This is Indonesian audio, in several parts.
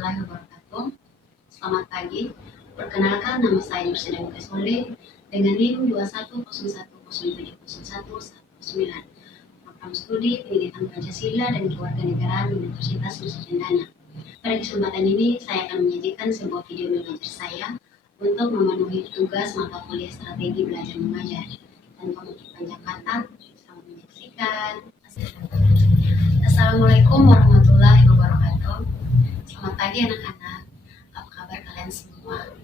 warahmatullahi wabarakatuh. Selamat pagi. Perkenalkan, nama saya Nur Sedang Kesole dengan NIM 2101070119. Program Studi Pendidikan Pancasila dan Kewarganegaraan Universitas Nusa Cendana. Pada kesempatan ini, saya akan menyajikan sebuah video mengajar saya untuk memenuhi tugas mata kuliah strategi belajar mengajar. Tanpa memperpanjang kata, selamat menyaksikan. Assalamualaikum warahmatullahi wabarakatuh. Selamat pagi anak-anak. Apa kabar kalian semua?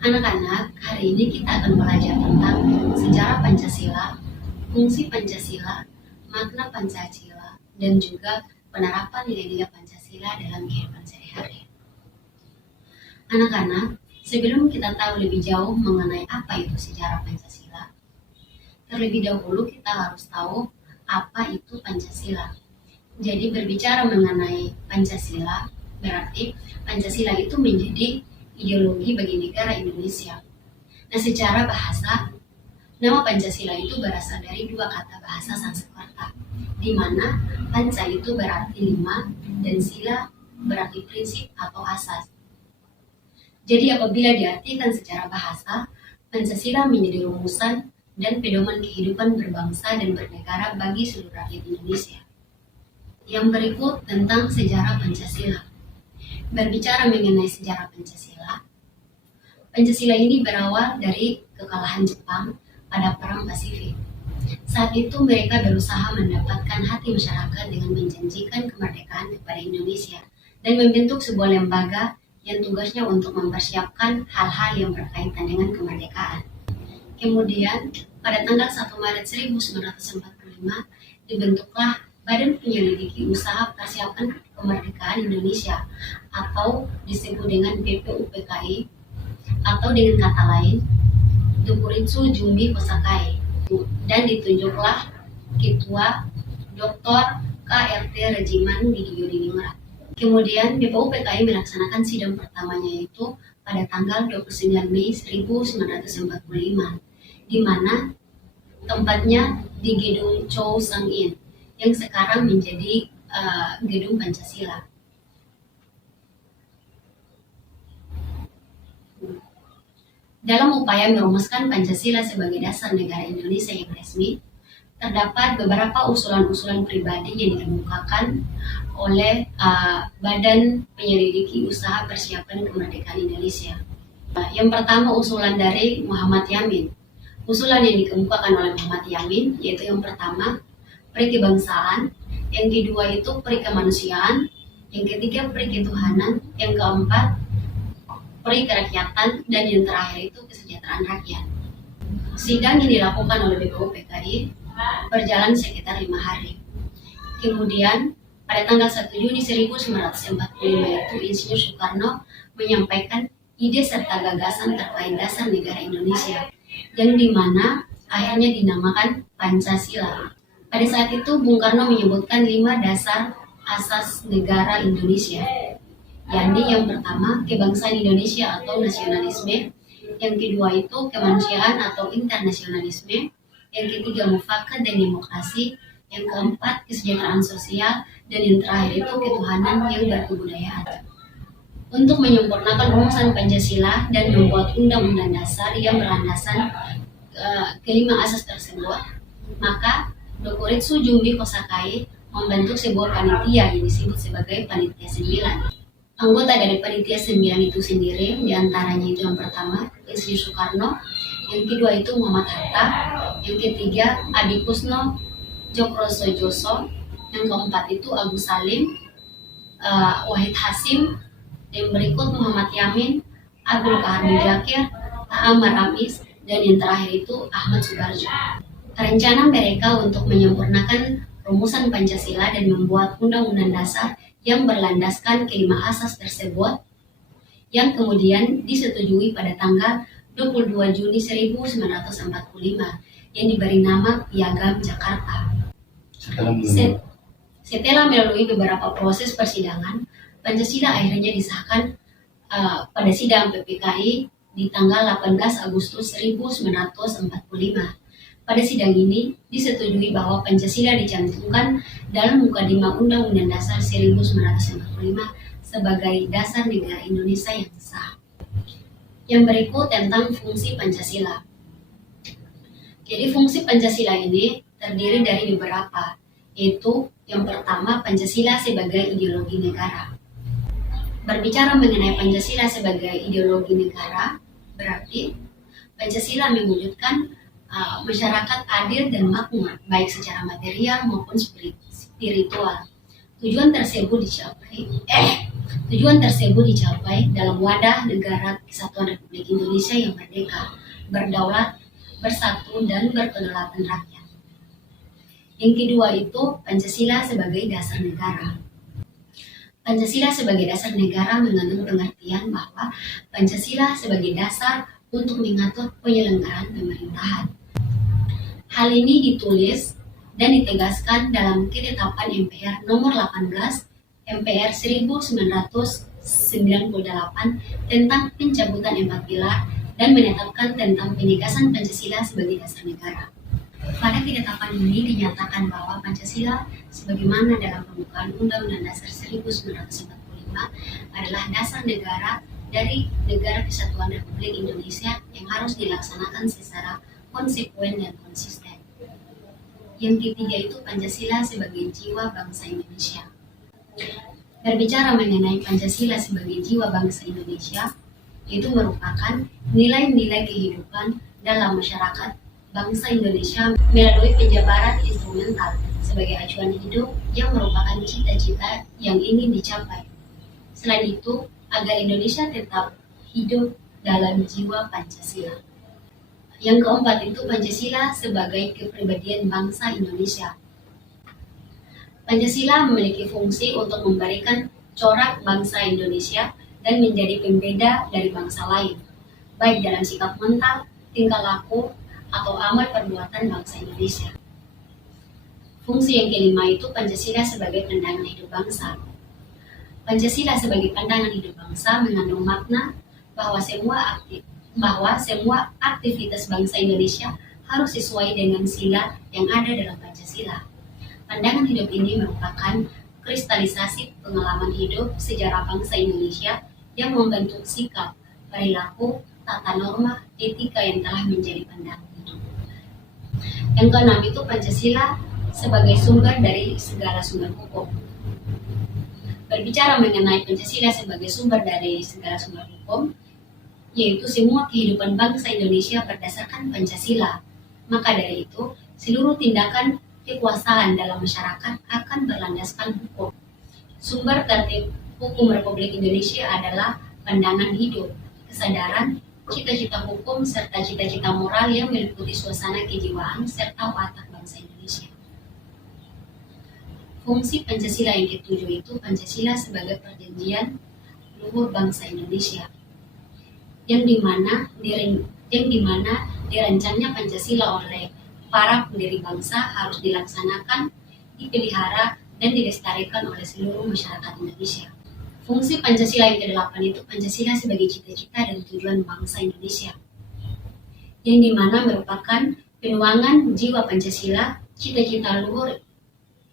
Anak-anak, hari ini kita akan belajar tentang sejarah Pancasila, fungsi Pancasila, makna Pancasila, dan juga penerapan nilai-nilai Pancasila dalam kehidupan sehari-hari. Anak-anak, sebelum kita tahu lebih jauh mengenai apa itu sejarah Pancasila, terlebih dahulu kita harus tahu apa itu Pancasila. Jadi berbicara mengenai Pancasila, berarti Pancasila itu menjadi ideologi bagi negara Indonesia. Nah, secara bahasa, nama Pancasila itu berasal dari dua kata bahasa Sanskerta, di mana Panca itu berarti lima dan Sila berarti prinsip atau asas. Jadi apabila diartikan secara bahasa, Pancasila menjadi rumusan dan pedoman kehidupan berbangsa dan bernegara bagi seluruh rakyat Indonesia. Yang berikut tentang sejarah Pancasila. Berbicara mengenai sejarah Pancasila, Pancasila ini berawal dari kekalahan Jepang pada Perang Pasifik. Saat itu mereka berusaha mendapatkan hati masyarakat dengan menjanjikan kemerdekaan kepada Indonesia dan membentuk sebuah lembaga yang tugasnya untuk mempersiapkan hal-hal yang berkaitan dengan kemerdekaan. Kemudian, pada tanggal 1 Maret 1945, dibentuklah Badan Penyelidiki Usaha Persiapan Kemerdekaan Indonesia atau disebut dengan BPUPKI, atau dengan kata lain Dokuritsu Jumbi Kosakai, dan ditunjuklah Ketua Dr. KRT Regiman Widyodiningrat. Kemudian BPUPKI melaksanakan sidang pertamanya yaitu pada tanggal 29 Mei 1945, di mana tempatnya di Gedung Chow Sang In yang sekarang menjadi Gedung Pancasila. Dalam upaya merumuskan Pancasila sebagai dasar negara Indonesia yang resmi, terdapat beberapa usulan-usulan pribadi yang dikemukakan oleh Badan Penyelidiki Usaha Persiapan Kemerdekaan Indonesia. Yang pertama, usulan dari Muhammad Yamin. Usulan yang dikemukakan oleh Muhammad Yamin yaitu yang pertama, peri kebangsaan, yang kedua itu peri kemanusiaan, yang ketiga peri ketuhanan, yang keempat peri kerakyatan, dan yang terakhir itu kesejahteraan rakyat. Sidang yang dilakukan oleh BPUPKI berjalan sekitar 5 hari. Kemudian pada tanggal 1 Juni 1945 itu Insinyur Soekarno menyampaikan ide serta gagasan terkait dasar negara Indonesia, yang dimana akhirnya dinamakan Pancasila. Pada saat itu Bung Karno menyebutkan 5 dasar asas negara Indonesia, yakni yang pertama kebangsaan Indonesia atau nasionalisme, yang kedua itu kemanusiaan atau internasionalisme, yang ketiga mufakat dan demokrasi, yang keempat kesejahteraan sosial, dan yang terakhir itu ketuhanan yang berkebudayaan. Untuk menyempurnakan rumusan Pancasila dan membuat undang-undang dasar yang berlandasan kelima asas tersebut, maka Dokuritsu Jumbi Kosakai membentuk sebuah panitia yang disebut sebagai Panitia 9. Anggota dari Panitia 9 itu sendiri, diantaranya itu yang pertama Insinyur Soekarno, yang kedua itu Muhammad Hatta, yang ketiga Adi Kusno Djokrosojoso, yang keempat itu Agus Salim, Wahid Hasim, yang berikut Muhammad Yamin, Abdul Kahar Mujakir, Amar Ramis, dan yang terakhir itu Ahmad Subarjo. Rencana mereka untuk menyempurnakan rumusan Pancasila dan membuat undang-undang dasar yang berlandaskan kelima asas tersebut, yang kemudian disetujui pada tanggal 22 Juni 1945 yang diberi nama Piagam Jakarta. Setelah melalui beberapa proses persidangan, Pancasila akhirnya disahkan pada sidang PPKI di tanggal 18 Agustus 1945. Pada sidang ini disetujui bahwa Pancasila dicantumkan dalam Mukadimah Undang-Undang Dasar 1945 sebagai dasar negara Indonesia yang sah. Yang berikut tentang fungsi Pancasila. Jadi fungsi Pancasila ini terdiri dari beberapa, yaitu yang pertama Pancasila sebagai ideologi negara. Berbicara mengenai Pancasila sebagai ideologi negara, berarti Pancasila mewujudkan masyarakat adil dan makmur, baik secara material maupun spiritual. Tujuan tersebut dicapai dalam wadah negara Kesatuan Republik Indonesia yang merdeka, berdaulat, bersatu, dan berkedaulatan rakyat. Yang kedua itu Pancasila sebagai dasar negara. Pancasila sebagai dasar negara mengandung pengertian bahwa Pancasila sebagai dasar untuk mengatur penyelenggaraan pemerintahan. Hal ini ditulis dan ditegaskan dalam Ketetapan MPR Nomor 18 MPR 1998 tentang pencabutan 4 pilar dan menetapkan tentang penegasan Pancasila sebagai dasar negara. Pada ketetapan ini dinyatakan bahwa Pancasila sebagaimana dalam pembukaan Undang-Undang Dasar 1945 adalah dasar negara dari Negara Kesatuan Republik Indonesia yang harus dilaksanakan secara konsekuen dan konsisten. Yang ketiga itu Pancasila sebagai jiwa bangsa Indonesia. Berbicara mengenai Pancasila sebagai jiwa bangsa Indonesia, itu merupakan nilai-nilai kehidupan dalam masyarakat bangsa Indonesia melalui penjabaran instrumental sebagai acuan hidup yang merupakan cita-cita yang ingin dicapai. Selain itu, agar Indonesia tetap hidup dalam jiwa Pancasila. Yang keempat itu Pancasila sebagai kepribadian bangsa Indonesia. Pancasila memiliki fungsi untuk memberikan corak bangsa Indonesia dan menjadi pembeda dari bangsa lain, baik dalam sikap mental, tingkah laku, atau amal perbuatan bangsa Indonesia. Fungsi yang kelima itu Pancasila sebagai pandangan hidup bangsa. Pancasila sebagai pandangan hidup bangsa mengandung makna bahwa semua aktivitas bangsa Indonesia harus sesuai dengan sila yang ada dalam Pancasila. Pandangan hidup ini merupakan kristalisasi pengalaman hidup sejarah bangsa Indonesia yang membentuk sikap, perilaku, tata norma, etika yang telah menjadi pandangan hidup. Yang keenam itu Pancasila sebagai sumber dari segala sumber hukum. Berbicara mengenai Pancasila sebagai sumber dari segala sumber hukum, yaitu semua kehidupan bangsa Indonesia berdasarkan Pancasila. Maka dari itu, seluruh tindakan kekuasaan dalam masyarakat akan berlandaskan hukum. Sumber tertib hukum Republik Indonesia adalah pandangan hidup, kesadaran, cita-cita hukum, serta cita-cita moral yang meliputi suasana kejiwaan serta watak bangsa Indonesia. Fungsi Pancasila yang ketujuh itu Pancasila sebagai perjanjian luhur bangsa Indonesia, yang dimana dirancangnya Pancasila oleh para pendiri bangsa harus dilaksanakan, dipelihara, dan dilestarikan oleh seluruh masyarakat Indonesia. Fungsi Pancasila yang ke-8 itu Pancasila sebagai cita-cita dan tujuan bangsa Indonesia, yang dimana merupakan penuangan jiwa Pancasila, cita-cita luhur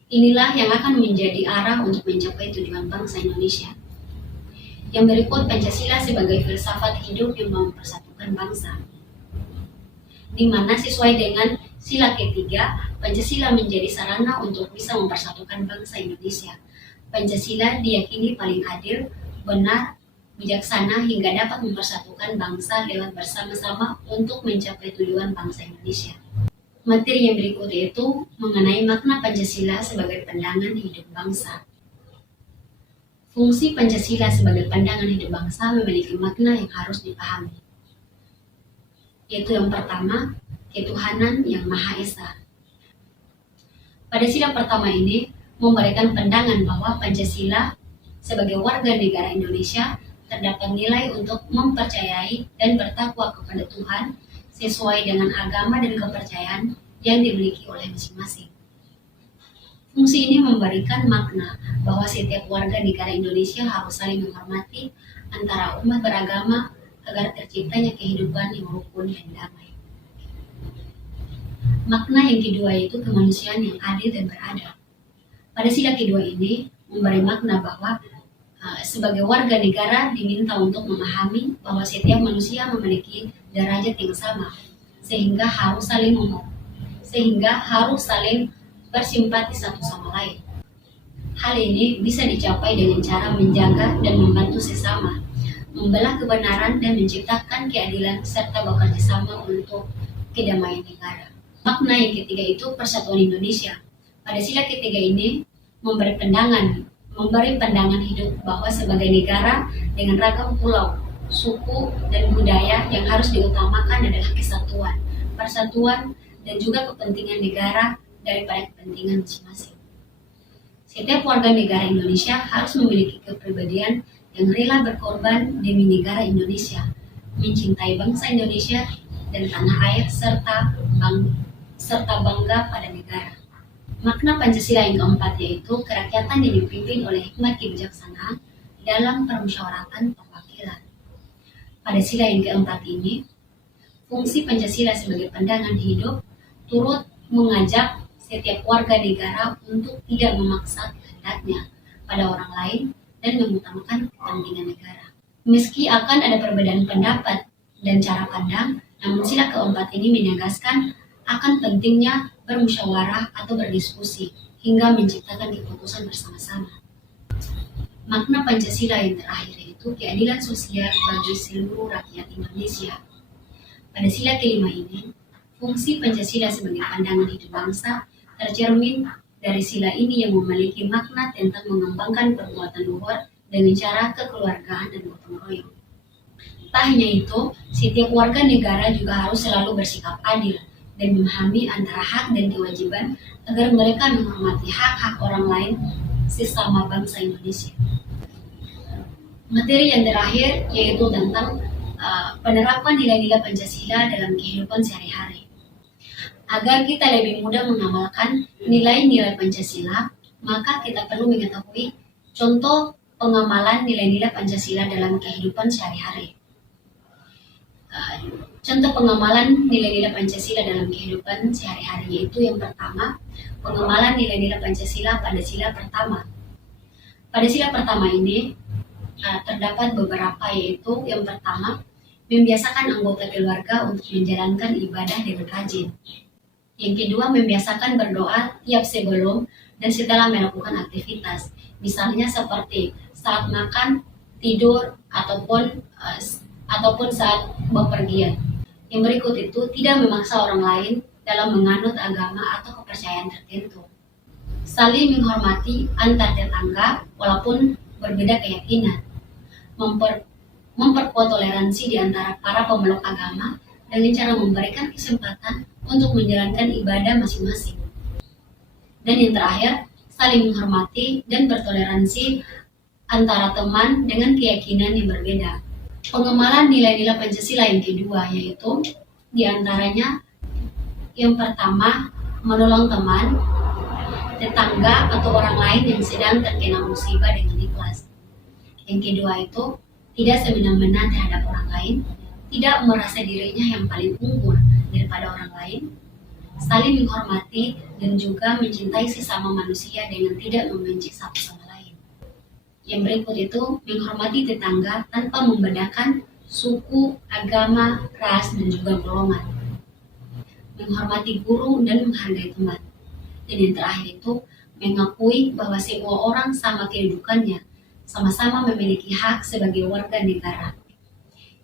inilah yang akan menjadi arah untuk mencapai tujuan bangsa Indonesia. Yang berikut Pancasila sebagai filsafat hidup yang mempersatukan bangsa, di mana sesuai dengan sila ketiga, Pancasila menjadi sarana untuk bisa mempersatukan bangsa Indonesia. Pancasila diyakini paling adil, benar, bijaksana hingga dapat mempersatukan bangsa lewat bersama-sama untuk mencapai tujuan bangsa Indonesia. Materi yang berikut itu mengenai makna Pancasila sebagai pandangan hidup bangsa. Fungsi Pancasila sebagai pandangan hidup bangsa memiliki makna yang harus dipahami, yaitu yang pertama, ketuhanan yang Maha Esa. Pada sila pertama ini memberikan pandangan bahwa Pancasila sebagai warga negara Indonesia terdapat nilai untuk mempercayai dan bertakwa kepada Tuhan sesuai dengan agama dan kepercayaan yang dimiliki oleh masing-masing. Fungsi ini memberikan makna bahwa setiap warga negara Indonesia harus saling menghormati antara umat beragama agar terciptanya kehidupan yang rukun dan damai. Makna yang kedua yaitu kemanusiaan yang adil dan beradab. Pada sila kedua ini memberi makna bahwa sebagai warga negara diminta untuk memahami bahwa setiap manusia memiliki derajat yang sama, sehingga harus saling bersimpati satu sama lain. Hal ini bisa dicapai dengan cara menjaga dan membantu sesama, membela kebenaran dan menciptakan keadilan serta bekerja sama untuk kedamaian negara. Makna yang ketiga itu persatuan Indonesia. Pada sila ketiga ini memberi pandangan hidup bahwa sebagai negara dengan ragam pulau, suku, dan budaya yang harus diutamakan adalah kesatuan, persatuan, dan juga kepentingan negara daripada kepentingan masing-masing. Setiap warga negara Indonesia harus memiliki kepribadian yang rela berkorban demi negara Indonesia, mencintai bangsa Indonesia dan tanah air serta bangga pada negara. Makna Pancasila yang keempat yaitu kerakyatan yang dipimpin oleh hikmat kebijaksanaan dalam permusyawaratan perwakilan. Pada sila yang keempat ini, fungsi Pancasila sebagai pandangan hidup turut mengajak setiap warga negara untuk tidak memaksa kehendaknya pada orang lain dan mengutamakan kepentingan negara. Meski akan ada perbedaan pendapat dan cara pandang, namun sila keempat ini menegaskan akan pentingnya bermusyawarah atau berdiskusi hingga menciptakan keputusan bersama-sama. Makna Pancasila yang terakhir yaitu keadilan sosial bagi seluruh rakyat Indonesia. Pada sila kelima ini, fungsi Pancasila sebagai pandangan hidup bangsa tercermin dari sila ini yang memiliki makna tentang mengembangkan perbuatan luhur dengan cara kekeluargaan dan gotong royong. Tak hanya itu, setiap warga negara juga harus selalu bersikap adil dan memahami antara hak dan kewajiban agar mereka menghormati hak-hak orang lain sesama bangsa Indonesia. Materi yang terakhir yaitu tentang penerapan nilai-nilai Pancasila dalam kehidupan sehari-hari. Agar kita lebih mudah mengamalkan nilai-nilai Pancasila, maka kita perlu mengetahui contoh pengamalan nilai-nilai Pancasila dalam kehidupan sehari-hari. Contoh pengamalan nilai-nilai Pancasila dalam kehidupan sehari-hari yaitu yang pertama, pengamalan nilai-nilai Pancasila pada sila pertama. Pada sila pertama ini terdapat beberapa yaitu yang pertama, membiasakan anggota keluarga untuk menjalankan ibadah dengan rajin. Yang kedua, membiasakan berdoa tiap sebelum dan setelah melakukan aktivitas, misalnya seperti saat makan, tidur, ataupun saat bepergian. Yang berikut itu, tidak memaksa orang lain dalam menganut agama atau kepercayaan tertentu. Saling menghormati antar tetangga walaupun berbeda keyakinan. Memperkuat toleransi di antara para pemeluk agama dengan cara memberikan kesempatan untuk menjalankan ibadah masing-masing. Dan yang terakhir, saling menghormati dan bertoleransi antara teman dengan keyakinan yang berbeda. Pengemalan nilai-nilai Pancasila yang kedua yaitu diantaranya yang pertama, menolong teman, tetangga atau orang lain yang sedang terkena musibah dengan ikhlas. Yang kedua itu tidak semena-mena terhadap orang lain, tidak merasa dirinya yang paling unggul daripada orang lain, saling menghormati dan juga mencintai sesama manusia dengan tidak membenci satu sama lain. Yang berikut itu menghormati tetangga tanpa membedakan suku, agama, ras, dan juga golongan. Menghormati guru dan menghargai teman. Dan yang terakhir itu mengakui bahwa semua orang sama kedudukannya, sama-sama memiliki hak sebagai warga negara.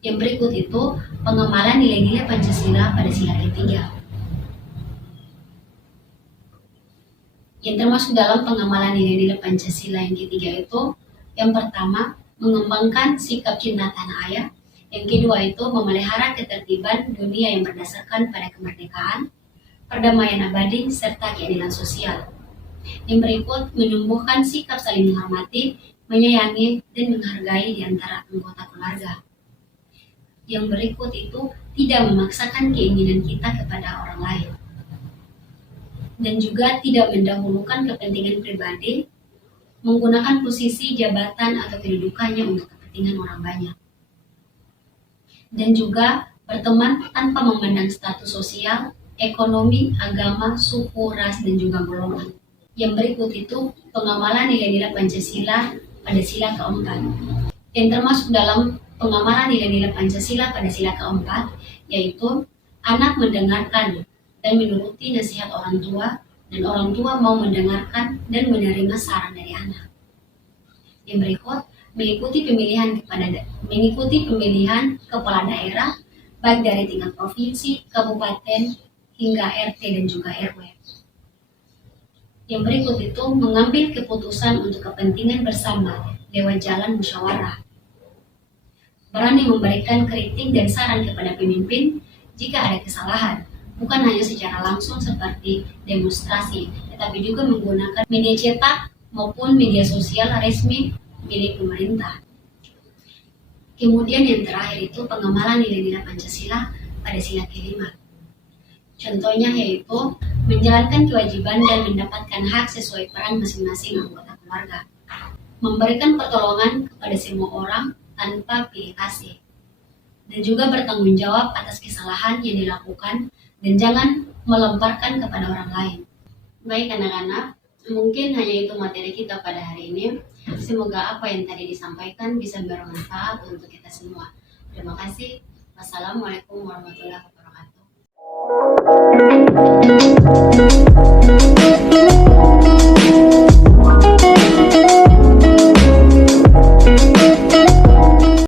Yang berikut itu pengemalan nilai-nilai Pancasila pada sila ketiga. Yang termasuk dalam pengemalan nilai-nilai Pancasila yang ketiga itu, yang pertama, mengembangkan sikap cinta tanah air. Yang kedua itu memelihara ketertiban dunia yang berdasarkan pada kemerdekaan, perdamaian abadi, serta keadilan sosial. Yang berikut menumbuhkan sikap saling menghormati, menyayangi, dan menghargai di antara anggota keluarga. Yang berikut itu tidak memaksakan keinginan kita kepada orang lain. Dan juga tidak mendahulukan kepentingan pribadi, menggunakan posisi jabatan atau kedudukannya untuk kepentingan orang banyak. Dan juga berteman tanpa memandang status sosial, ekonomi, agama, suku, ras, dan juga golongan. Yang berikut itu pengamalan nilai-nilai Pancasila pada sila keempat. Yang termasuk dalam pengamalan nilai-nilai Pancasila pada sila keempat, yaitu anak mendengarkan dan menuruti nasihat orang tua, dan orang tua mau mendengarkan dan menerima saran dari anak. Yang berikut, mengikuti pemilihan kepala daerah baik dari tingkat provinsi, kabupaten, hingga RT dan juga RW. Yang berikut itu mengambil keputusan untuk kepentingan bersama lewat jalan musyawarah. Berani memberikan kritik dan saran kepada pemimpin jika ada kesalahan, bukan hanya secara langsung seperti demonstrasi, tetapi juga menggunakan media cetak maupun media sosial resmi milik pemerintah. Kemudian yang terakhir itu pengamalan nilai-nilai Pancasila pada sila kelima. Contohnya yaitu menjalankan kewajiban dan mendapatkan hak sesuai peran masing-masing anggota keluarga. Memberikan pertolongan kepada semua orang tanpa pilih kasih. Dan juga bertanggung jawab atas kesalahan yang dilakukan dan jangan melemparkan kepada orang lain. Baik anak-anak, mungkin hanya itu materi kita pada hari ini. Semoga apa yang tadi disampaikan bisa bermanfaat untuk kita semua. Terima kasih. Wassalamualaikum warahmatullahi wabarakatuh.